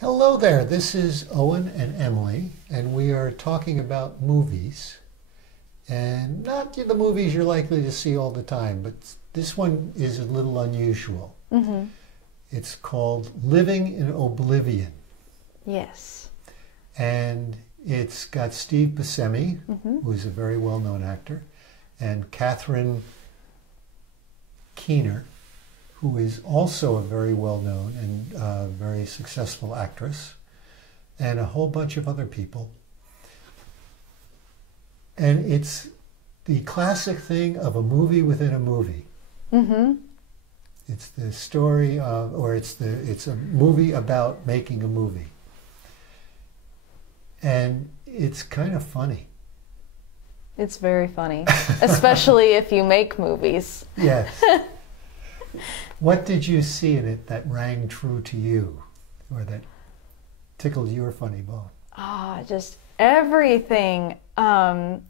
Hello there, this is Owen and Emily, and we are talking about movies. And not the movies you're likely to see all the time, but this one is a little unusual. Mm-hmm. It's called Living in Oblivion. Yes. And it's got Steve Buscemi, Mm-hmm. who's a very well-known actor, and Catherine Keener, who is also a very well-known and very successful actress, and a whole bunch of other people. And it's the classic thing of a movie within a movie. Mm-hmm. It's the story of, or it's a movie about making a movie. And it's kind of funny. It's very funny, especially if you make movies. Yes. What did you see in it that rang true to you, or that tickled your funny bone? Just everything. I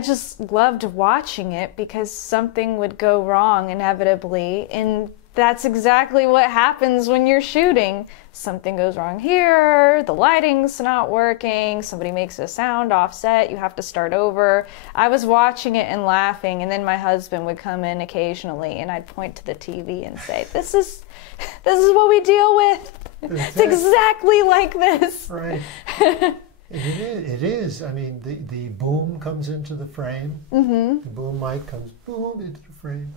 just loved watching it because something would go wrong inevitably, and that's exactly what happens when you're shooting. Something goes wrong here, the lighting's not working, somebody makes a sound offset, you have to start over. I was watching it and laughing, and then my husband would come in occasionally and I'd point to the TV and say, this is what we deal with. It's exactly like this. Right. It is. I mean, the boom comes into the frame. Mm-hmm. The boom mic comes boom into the frame.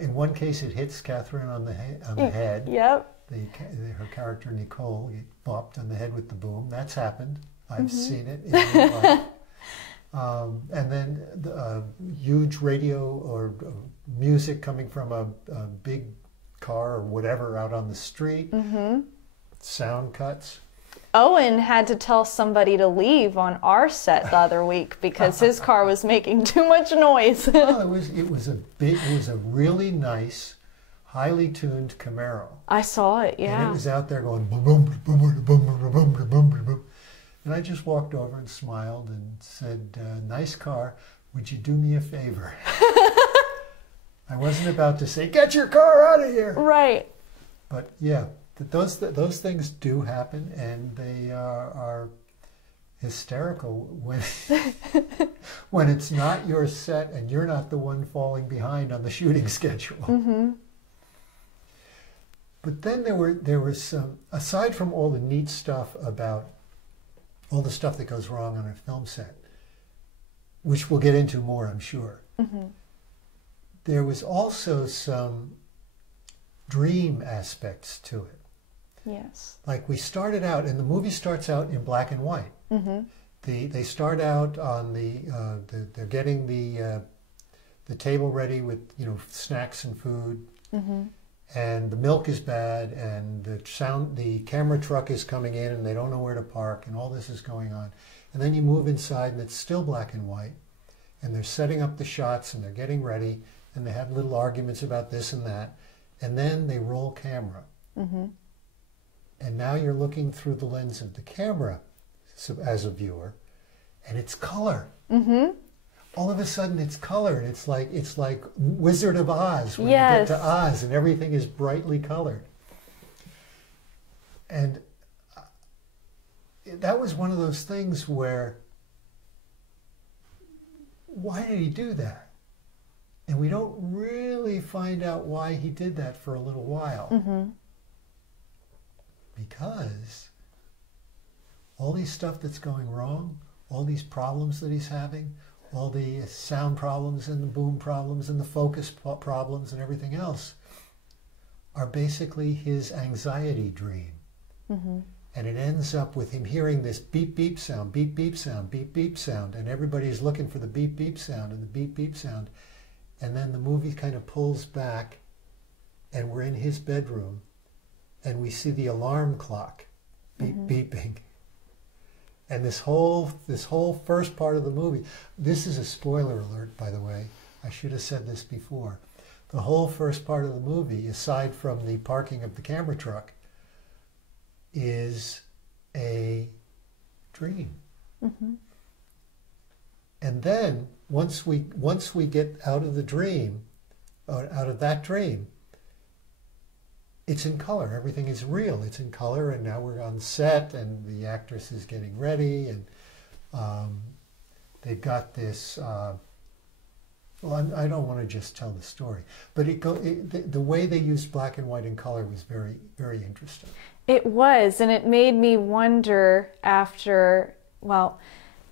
In one case, it hits Catherine on the head. Yep. Her character Nicole get bopped on the head with the boom. That's happened. I've Mm-hmm. seen it in real life. And then huge radio or music coming from a big car or whatever out on the street. Mm-hmm. Sound cuts. Owen had to tell somebody to leave on our set the other week because his car was making too much noise. Well, it was a really nice, highly tuned Camaro. I saw it, yeah. And it was out there going boom, boom, boom, boom, boom, boom, boom, boom, boom. And I just walked over and smiled and said, nice car, would you do me a favor? I wasn't about to say, get your car out of here. Right. But yeah, those things do happen, and they are hysterical when it's not your set and you're not the one falling behind on the shooting schedule. Mm-hmm. But then there was some, aside from all the neat stuff about all the stuff that goes wrong on a film set, which we'll get into more, I'm sure. Mm-hmm. There was also some dream aspects to it. Yes. Like we started out, and the movie starts out in black and white. Mm-hmm. They start out on they're getting the table ready with snacks and food. Mm-hmm. And the milk is bad, and the camera truck is coming in, and they don't know where to park, and all this is going on. And then you move inside, and it's still black and white, and they're setting up the shots, and they're getting ready, and they have little arguments about this and that, and then they roll camera. Mm-hmm. And now you're looking through the lens of the camera, so, as a viewer, and it's color. Mm-hmm. All of a sudden it's color, and it's like Wizard of Oz when Yes. you get to Oz, and everything is brightly colored. And that was one of those things where, why did he do that? And we don't really find out why he did that for a little while. Mm-hmm. Because all these stuff that's going wrong, all these problems that he's having, all the sound problems and the boom problems and the focus problems and everything else are basically his anxiety dream. Mm-hmm. And it ends up with him hearing this beep, beep sound, beep, beep sound, beep, beep sound, and everybody's looking for the beep, beep sound and the beep, beep sound. And then the movie kind of pulls back, and we're in his bedroom, and we see the alarm clock beep, beeping. And this whole first part of the movie, this is a spoiler alert, by the way. I should have said this before. The whole first part of the movie, aside from the parking of the camera truck, is a dream. Mm-hmm. And then once we get out of the dream, or out of that dream, it's in color. Everything is real. It's in color, and now we're on set, and the actress is getting ready, and they've got this. Well, I don't want to just tell the story, but the way they used black and white and color was very, very interesting. It was, and it made me wonder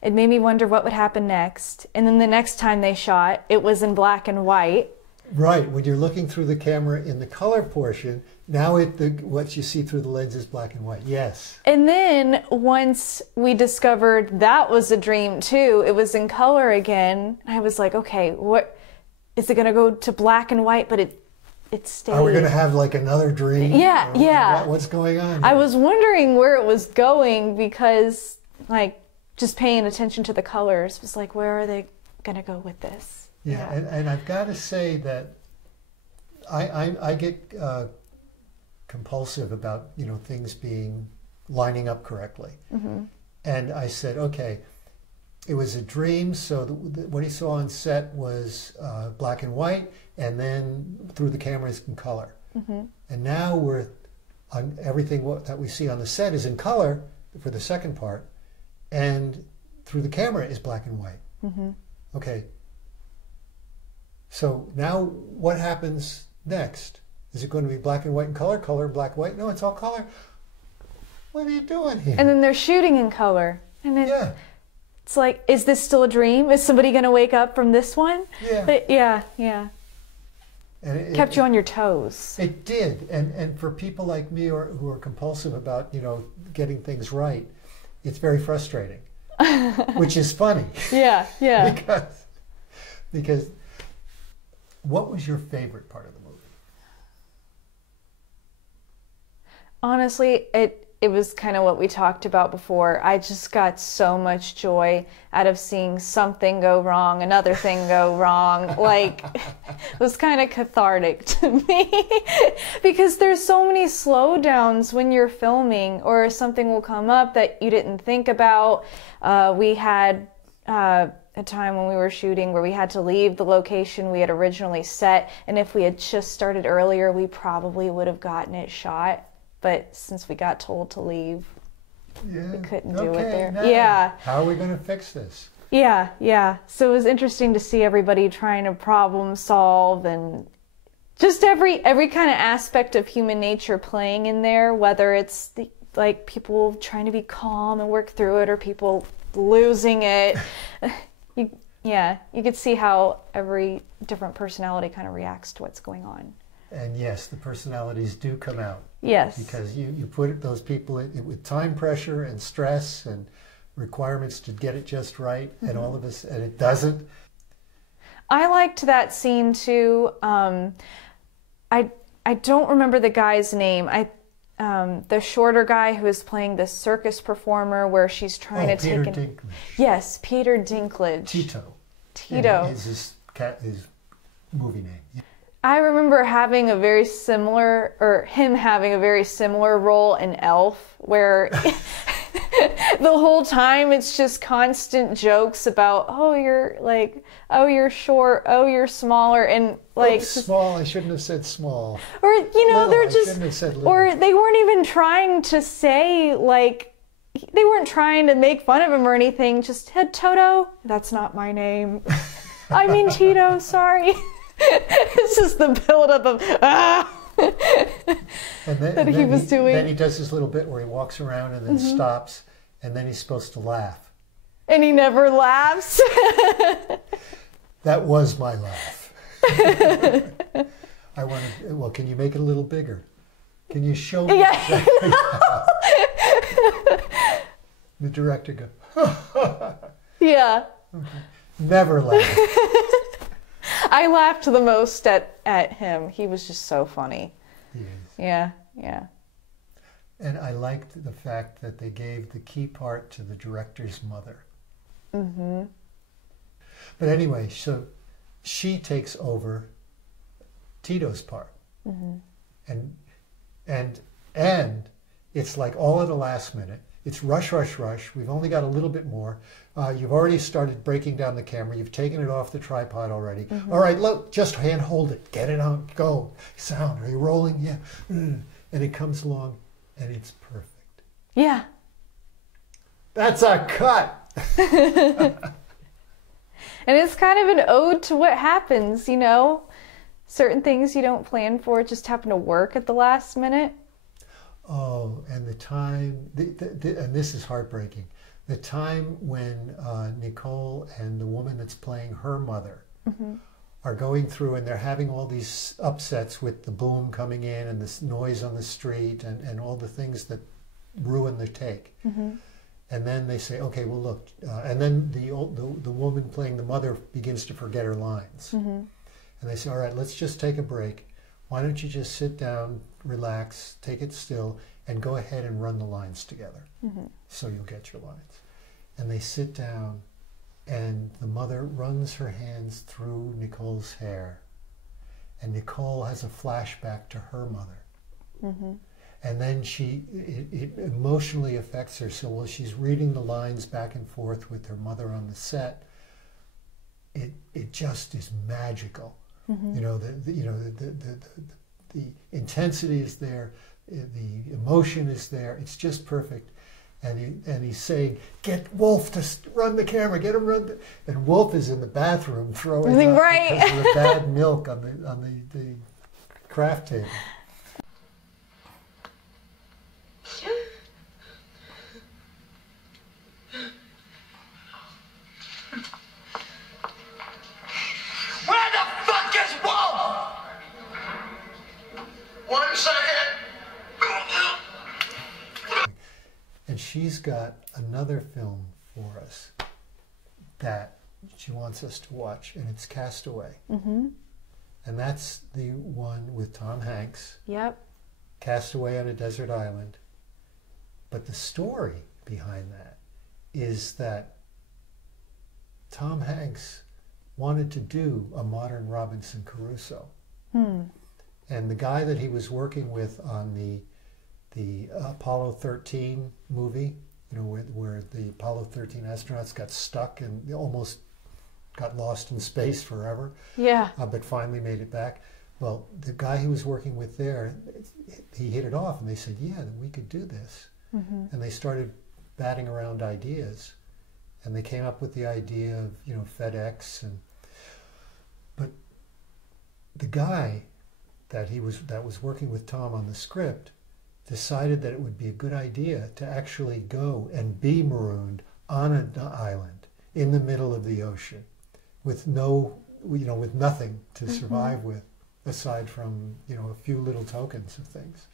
it made me wonder what would happen next. And then the next time they shot, it was in black and white. Right, when you're looking through the camera in the color portion, now what you see through the lens is black and white. Yes. And then once we discovered that was a dream too, it was in color again. I was like, okay, what is it going to go to black and white? But it stayed. Are we going to have like another dream? Yeah, yeah. What's going on here? I was wondering where it was going because, like, just paying attention to the colors was like, where are they going to go with this? Yeah, and I've got to say that I get compulsive about things lining up correctly. Mm-hmm. And I said, okay, it was a dream, so what he saw on set was black and white, and then through the cameras in color. Mm-hmm. And now we're on everything that we see on the set is in color for the second part, and through the camera is black and white. Mm-hmm. Okay. So now what happens next? Is it going to be black and white and color, color, black, white? No, it's all color. What are you doing here? And then they're shooting in color. And yeah. It's like, is this still a dream? Is somebody going to wake up from this one? Yeah. But yeah. And it kept you on your toes. It did. And for people like me who are compulsive about, getting things right, it's very frustrating, which is funny. Yeah. Because what was your favorite part of the movie? Honestly, it was kind of what we talked about before. I just got so much joy out of seeing something go wrong, another thing go wrong. Like, it was kind of cathartic to me because there's so many slowdowns when you're filming, or something will come up that you didn't think about. We had a time when we were shooting where we had to leave the location we had originally set, and if we had just started earlier, we probably would have gotten it shot. But since we got told to leave, we couldn't do it there. Now, yeah. How are we going to fix this? Yeah. So it was interesting to see everybody trying to problem solve, and just every kind of aspect of human nature playing in there, whether it's like people trying to be calm and work through it, or people losing it. You could see how every different personality kind of reacts to what's going on. And yes, the personalities do come out. Yes. Because you put those people with time pressure and stress and requirements to get it just right, mm-hmm. and all of us, and it doesn't. I liked that scene too. I don't remember the guy's name. The shorter guy who is playing the circus performer, where she's trying to Peter take Dinklage. Yes, Peter Dinklage. Tito. Is his movie name. Yeah. I remember him having a very similar role in Elf, where the whole time it's just constant jokes about, oh, you're short, oh, you're smaller, and like small. I shouldn't have said small. Or little, they're I shouldn't have said little. Or they weren't even trying to say, like, they weren't trying to make fun of him or anything. Just, hey, Toto, that's not my name. I mean Tito, sorry. It's just the buildup of that he was doing. Then he does this little bit where he walks around and then mm-hmm. stops, and then he's supposed to laugh. And he never laughs. That was my laugh. Well, can you make it a little bigger? Can you show me? Yeah, exactly the director goes, yeah. Okay. Never laugh. I laughed the most at him. He was just so funny. He is. Yeah. And I liked the fact that they gave the key part to the director's mother. Mm-hmm. But anyway, so she takes over Tito's part. Mm-hmm. And it's like all at the last minute. It's rush, rush, rush. We've only got a little bit more. You've already started breaking down the camera. You've taken it off the tripod already. All right, look, just hand hold it. Get it on. Go. Sound. Are you rolling? Yeah. And it comes along, and it's perfect. Yeah. That's a cut. And it's kind of an ode to what happens, you know? Certain things you don't plan for just happen to work at the last minute. Oh, and the time, and this is heartbreaking, the time when Nicole and the woman that's playing her mother are going through and they're having all these upsets with the boom coming in and this noise on the street and all the things that ruin the take. And then they say, okay, well, look, and then the woman playing the mother begins to forget her lines. And they say, all right, let's just take a break. Why don't you just sit down, relax, take it still, and go ahead and run the lines together. So you'll get your lines. And they sit down, and the mother runs her hands through Nicole's hair. And Nicole has a flashback to her mother. And then it emotionally affects her. So while she's reading the lines back and forth with her mother on the set, it just is magical. You know, the intensity is there, the emotion is there. It's just perfect. And he's saying, "Get Wolf to run the camera. Get him run." And Wolf is in the bathroom throwing up because of the bad milk on the craft table. And she's got another film for us that she wants us to watch, and it's Castaway. And that's the one with Tom Hanks. Yep. Castaway on a desert island. But the story behind that is that Tom Hanks wanted to do a modern Robinson Crusoe. And the guy that he was working with on the Apollo 13 movie, you know, where the Apollo 13 astronauts got stuck and they almost got lost in space forever. Yeah. But finally made it back. Well, the guy he was working with there, he hit it off, and they said, yeah, we could do this. And they started batting around ideas, and they came up with the idea of, you know, FedEx. But the guy that was working with Tom on the script decided that it would be a good idea to actually go and be marooned on an island in the middle of the ocean with with nothing to survive with aside from, you know, a few little tokens of things.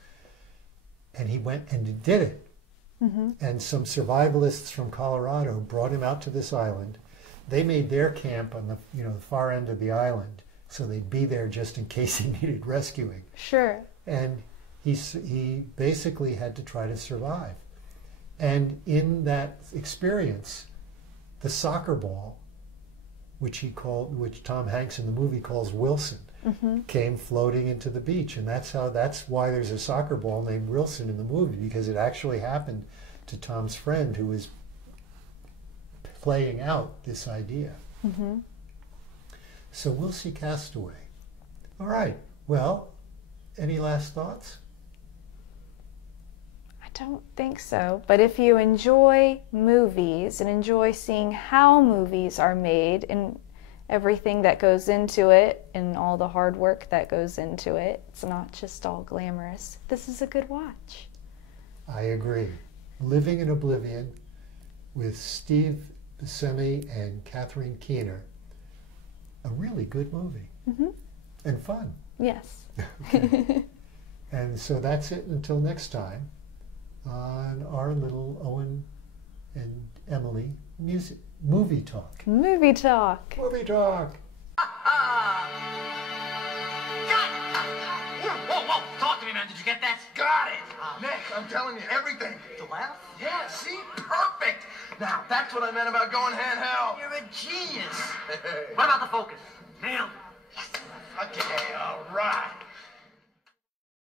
And he went and he did it. And some survivalists from Colorado brought him out to this island. They made their camp on the, you know, the far end of the island, so they'd be there just in case he needed rescuing. Sure. And he basically had to try to survive. And in that experience, the soccer ball, which Tom Hanks in the movie calls Wilson, came floating into the beach. And that's why there's a soccer ball named Wilson in the movie, because it actually happened to Tom's friend who was playing out this idea. So we'll see Castaway. All right. Well, any last thoughts? I don't think so. But if you enjoy movies and enjoy seeing how movies are made and everything that goes into it and all the hard work that goes into it, it's not just all glamorous. This is a good watch. I agree. Living in Oblivion with Steve Buscemi and Catherine Keener. A really good movie. And fun. Yes. Okay. And so that's it until next time on our little Owen and Emily movie talk. Movie talk. Movie talk. Whoa, talk to me, man. Did you get that? Got it. Nick, I'm telling you, everything. The laugh? Yeah, see? Perfect. Now, that's what I meant about going handheld. You're a genius. What about the focus? Nailed it. Yes. Okay, all right.